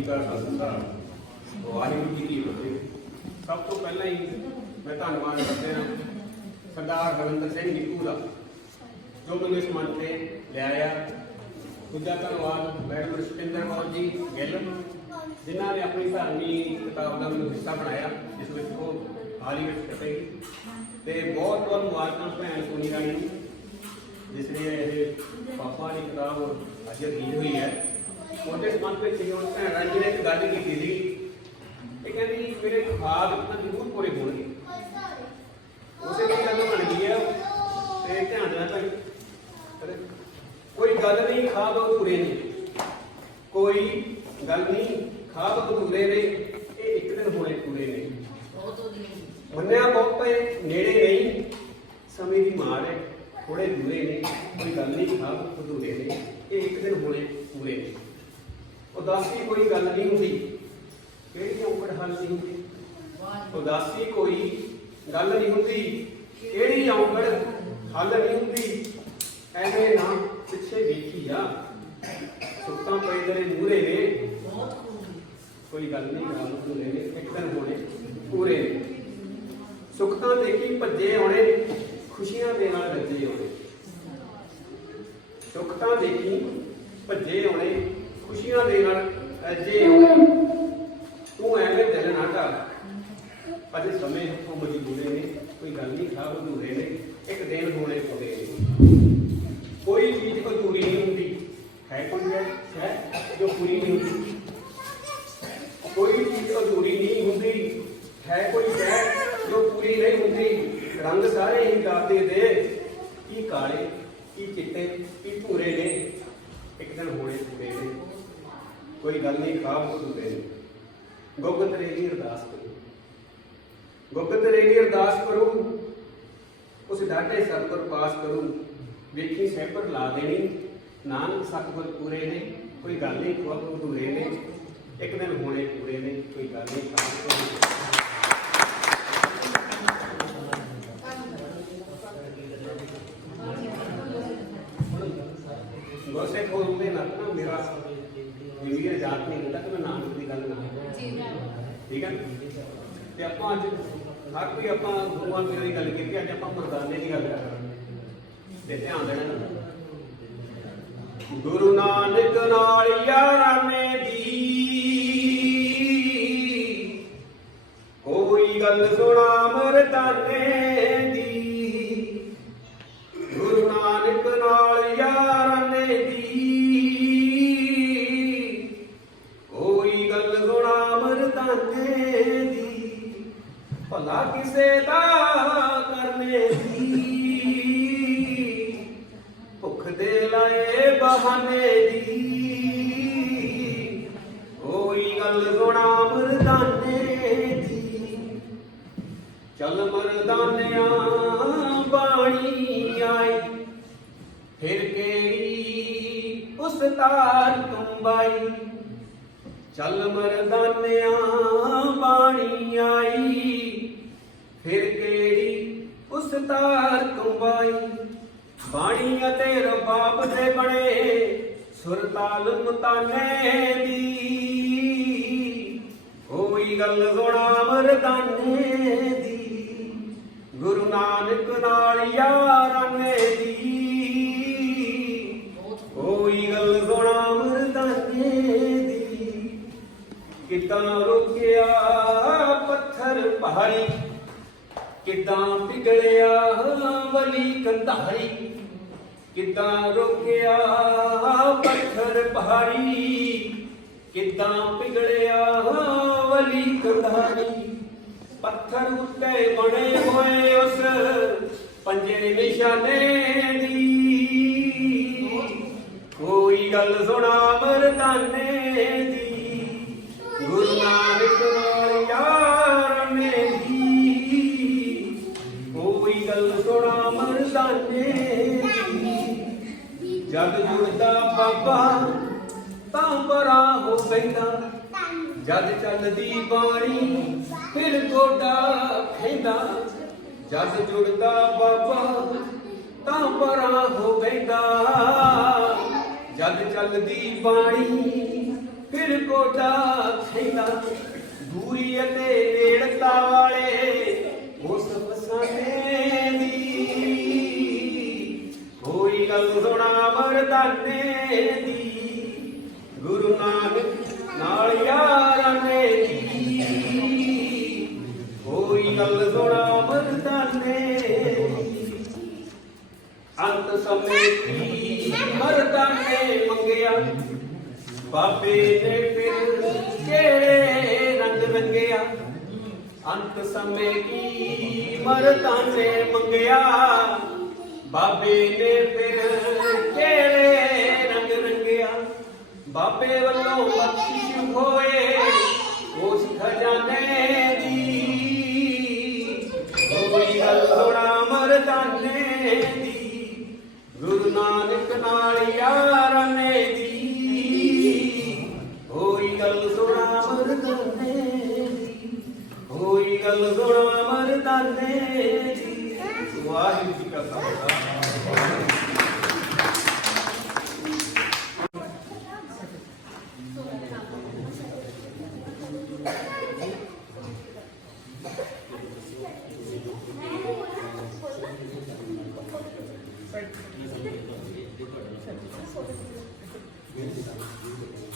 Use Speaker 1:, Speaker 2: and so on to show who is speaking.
Speaker 1: ਜੀ ਕਾ ਖਾਲਸਾ ਵਾਹਿਗੁਰੂ ਜੀ ਕੀ ਫਤਿਹ। ਸਭ ਤੋਂ ਪਹਿਲਾਂ ਹੀ ਮੈਂ ਧੰਨਵਾਦ ਕਰਦਾ ਹਾਂ ਸਰਦਾਰ ਹਰਿੰਦਰ ਸਿੰਘ ਨਿੱਕੂ ਦਾ, ਜੋ ਮੈਨੂੰ ਇਸ ਮੰਚ ਤੇ ਲਿਆਇਆ। ਦੂਜਾ ਧੰਨਵਾਦ ਮੈਡਮ ਸਤਿੰਦਰ ਕੌਰ ਜੀ ਗਿੱਲ, ਜਿਨ੍ਹਾਂ ਨੇ ਆਪਣੀ ਧਾਰਮੀ ਕਿਤਾਬ ਦਾ ਮੈਨੂੰ ਹਿੱਸਾ ਬਣਾਇਆ, ਜਿਸ ਵਿੱਚ ਉਹ ਹਾਲ ਵਿੱਚ ਕੱਟੇਗੀ ਤੇ ਬਹੁਤ ਬਹੁਤ ਮੁਬਾਰਕਾਂ ਭੈਣ ਸੋਨੀ ਰਾਣੀ ਜਿਸ ਨੇ ਇਹ ਪਾਪਾ ਦੀ ਕਿਤਾਬ ਅੱਜ ਰਿਲੀਜ਼ ਹੋਈ ਹੈ। ਉਹਦੇ ਸੰਬੰਧ ਵਿੱਚ ਹੀ ਹੁਣ ਭੈਣ ਰਾਣੀ ਨੇ ਇੱਕ ਗੱਲ ਕੀਤੀ ਸੀ। ਇਹ ਕਹਿੰਦੀ, ਮੇਰੇ ਖਾਦ ਤਾਂ ਜ਼ਰੂਰ ਪੂਰੇ ਹੋਣਗੇ। ਉਸੇ ਦੀ ਗੱਲ ਬਣ ਗਈ ਹੈ ਤੇ ਧਿਆਨ ਦੇਣਾ ਭਾਈ ਕੋਈ ਗੱਲ ਨਹੀਂ ਖਾਦ ਅਧੂਰੇ ਨੇ। ਕੋਈ ਗੱਲ ਨਹੀਂ ਖਾਦ ਅਧੂਰੇ ਨੇ। ਇਹ ਇੱਕ ਦਿਨ ਹੋਣੇ ਪੂਰੇ ਨੇ। ਮੰਨਿਆ ਬਹੁਤੇ ਨੇੜੇ ਨਹੀਂ। ਸਮੇਂ ਦੀ ਮਾਰ ਹੈ ਥੋੜੇ ਦੂਰੇ ਨੇ। ਕੋਈ ਗੱਲ ਨਹੀਂ ਖਾਦ ਅਧੂਰੇ ਨੇ। ਇਹ ਇੱਕ ਦਿਨ ਹੋਣੇ ਪੂਰੇ ਨੇ। ਉਦਾਸੀ ਕੋਈ ਗੱਲ ਨਹੀਂ ਹੁੰਦੀ। ਕਿਹੜੀ ਔਕੜ ਹੱਲ ਨਹੀਂ ਹੁੰਦੀ? ਉਦਾਸੀ ਕੋਈ ਗੱਲ ਨਹੀਂ ਹੁੰਦੀ। ਕਿਹੜੀ ਔਕੜ ਹੱਲ ਨਹੀਂ ਹੁੰਦੀ? ਐਵੇਂ ਨਾ ਪਿੱਛੇ ਵੇਖੀ ਆ ਸੁੱਤਾਂ ਪਈ ਤੇਰੇ ਮੂਹਰੇ ਨੇ। ਕੋਈ ਗੱਲ ਨਹੀਂ ਗੱਲ ਪੂਰੇ ਨੇ ਇੱਕ ਦਿਨ ਹੋਣੇ, ਪੂਰੇ ਨੇ। ਸੁੱਖ ਤਾਂ ਦੇਖੀ ਭੱਜੇ ਆਉਣੇ ਖੁਸ਼ੀਆਂ ਦੇ ਨਾਲ ਰੱਜੇ ਆਉਣੇ ਸੁੱਖ ਤਾਂ ਦੇਖੀ ਭੱਜੇ ਆਉਣੇ ਖੁਸ਼ੀਆਂ ਦੇ ਨਾਲ ਆਉਣੇ ਤੂੰ ਐਵੇਂ ਦਿਲ ਨਾ ਕਰ ਅਜੇ ਸਮੇਂ ਹੱਥੋਂ ਮਜਬੂਰੇ ਨੇ ਕੋਈ ਗੱਲ ਨਹੀਂ ਖਾਬ ਅਧੂਰੇ ਨੇ ਇੱਕ ਦਿਨ ਹੋਣੇ ਪਵੇ। ਕੋਈ ਚੀਜ਼ ਅਧੂਰੀ ਨਹੀਂ ਹੁੰਦੀ। ਹੈ ਕੋਈ ਹੈ? ਹੈ ਜੋ ਪੂਰੀ ਨਹੀਂ ਹੁੰਦੀ। ਕੋਈ ਚੀਜ਼ ਅਧੂਰੀ ਨਹੀਂ ਹੁੰਦੀ। ਹੈ ਕੋਈ ਹੈ ਜੋ ਪੂਰੀ ਨਹੀਂ ਹੁੰਦੀ। ਰੰਗ ਸਾਰੇ ਹੀ ਦਾਤੇ ਦੇ ਕੀ ਕਾਲੇ ਕੀ ਚਿੱਟੇ ਕੀ ਭੂਰੇ ਨੇ। ਇੱਕ ਦਿਨ ਹੋਣੇ ਪੂਰੇ ਨੇ। ਕੋਈ ਗੱਲ ਨਹੀਂ, ਖਾਬ ਅਧੂਰੇ ਨੇ ਗੁੱਗਤ ਅਰਦਾਸ ਕਰੋ। ਗੁੱਗਤ ਰੇਗੀ ਅਰਦਾਸ ਕਰੋ। ਉਸ ਡਾਟੇ ਸਤਿਗੁਰ ਪਾਸ ਕਰੋ। ਵੇਖੀ ਸੈਂਪਰ ਲਾ ਦੇਣੀ। ਨਾਨਕ ਸਤਿਗੁਰ ਪੂਰੇ ਨੇ। ਕੋਈ ਗੱਲ ਨਹੀਂ ਖੁਆਬ ਅਧੂਰੇ ਨੇ। ਇੱਕ ਦਿਨ ਹੋਣੇ ਪੂਰੇ ਨੇ। ਕੋਈ ਗੱਲ ਨਹੀਂ ਖਾਸ ਗੋਸੇ ਕੋਲ ਦੇ ਨਾਲ ਮੇਰਾ ਜਿਵੇਂ ਜਾਤ ਨਹੀਂ ਹੁੰਦਾ ਕਿ ਮੈਂ ਨਾਨਕ ਦੀ ਗੱਲ ਨਾ ਠੀਕ ਹੈ? ਤੇ ਆਪਾਂ ਅੱਜ ਹਰ ਕੋਈ ਆਪਾਂ ਗੁਰੂਆਂ ਦੀ ਗੱਲ ਕੀਤੀ ਅੱਜ ਆਪਾਂ ਮਰਦਾਨੇ ਦੀ ਗੱਲ ਕਰਾਂਗੇ ਤੇ ਧਿਆਨ ਦੇਣਾ ਗੁਰੂ ਨਾਨਕ ਨਾਲ ਯਾਰਾਨੇ ਦੀ। ਕੋਈ ਗੱਲ ਸੁਣਾ ਮਰਦਾਨੇ ਮਰਦਾਨੇ ਦੀ, ਭਲਾ ਕਿਸੇ ਦਾ ਕਰਨੇ ਦੀ। ਭੁੱਖ ਦੇ ਲਾਏ ਬਹਾਨੇ ਦੀ। ਕੋਈ ਗੱਲ ਸੁਣਾ ਮਰਦਾਨੇ ਦੀ। ਚੱਲ ਮਰਦਾਨਿਆਂ ਬਾਣੀ ਆਈ ਫਿਰ ਕਿਹੜੀ ਉਸ ਤਾਰ ਤੁੰਬਾਈ ਚੱਲ ਮਰਦਾਨਿਆਂ ਬਾਣੀ ਆਈ। ਫਿਰ ਕਿਹੜੀ ਉਸ ਤਾਰ ਤੁੰਬਾਈ ਬਾਣੀ ਅਤੇ ਰਬਾਬ ਦੇ ਬਣੇ ਸੁਰਤਾਲ ਮਤਾਨੇ ਦੀ। ਕੋਈ ਗੱਲ ਸੁਣਾ ਮਰਦਾਨੇ ਦੀ। ਗੁਰੂ ਨਾਨਕ ਨਾਲ ਯਾਰਾਨੇ ਕਿਦਾਂ ਪਿਗਲਿਆ ਵਲੀ ਕੰਧਾਰੀ, ਕਿਦਾਂ ਰੋਕਿਆ ਪੱਥਰ ਭਾਰੀ ਕਿਦਾਂ ਪਿਗਲਿਆ ਵਲੀ ਕੰਧਾਰੀ, ਪੱਥਰ ਉੱਤੇ ਬਣੇ ਹੋਏ ਉਸ ਪੰਜੇ ਨਿਸ਼ਾਨੇ ਦੀ। ਕੋਈ ਗੱਲ ਸੁਣਾ ਮਰਦਾਨੇ ਤਾਂ ਬਰਾ ਹੋ ਪੈਂਦਾ ਜਦ ਚੱਲਦੀ ਬਾਣੀ, ਫਿਰ ਗੋਡਾ ਖੈਂਦਾ। ਜਦ ਜੁੜਦਾ ਬਾਬਾ, ਤਾਂ ਬਰਾ ਹੋ ਬੈਂਦਾ ਜਦ ਚੱਲਦੀ ਬਾਣੀ, ਫਿਰ ਕੋਟਾ ਖੈਂਦਾ। ਦੂਰੀ ਅਤੇ ਨੇੜਤਾ ਵਾਲੇ ਉਸ ਫਸਾਨੇ ਦੀ। ਕੋਈ ਗੱਲ ਸੁਣਾ ਮਰਦਾਨੇ ਮਰਦਾਨੇ ਅੰਤ ਸਮੇਂ ਕੀ ਮਰਦਾਨੇ ਮੰਗਿਆ? ਬਾਬੇ ਨੇ ਫਿਰ ਕਿਹੜੇ ਰੰਗ ਰੰਗਿਆ। ਅੰਤ ਸਮੇਂ ਕੀ ਮਰਦਾਨੇ ਮੰਗਿਆ? ਬਾਬੇ ਨੇ ਫਿਰ ਕਿਹੜੇ ਰੰਗ ਰੰਗਿਆ। ਬਾਬੇ ਵੱਲੋਂ ਬਖਸ਼ਿਸ਼ ਹੋਏ। Ganyan,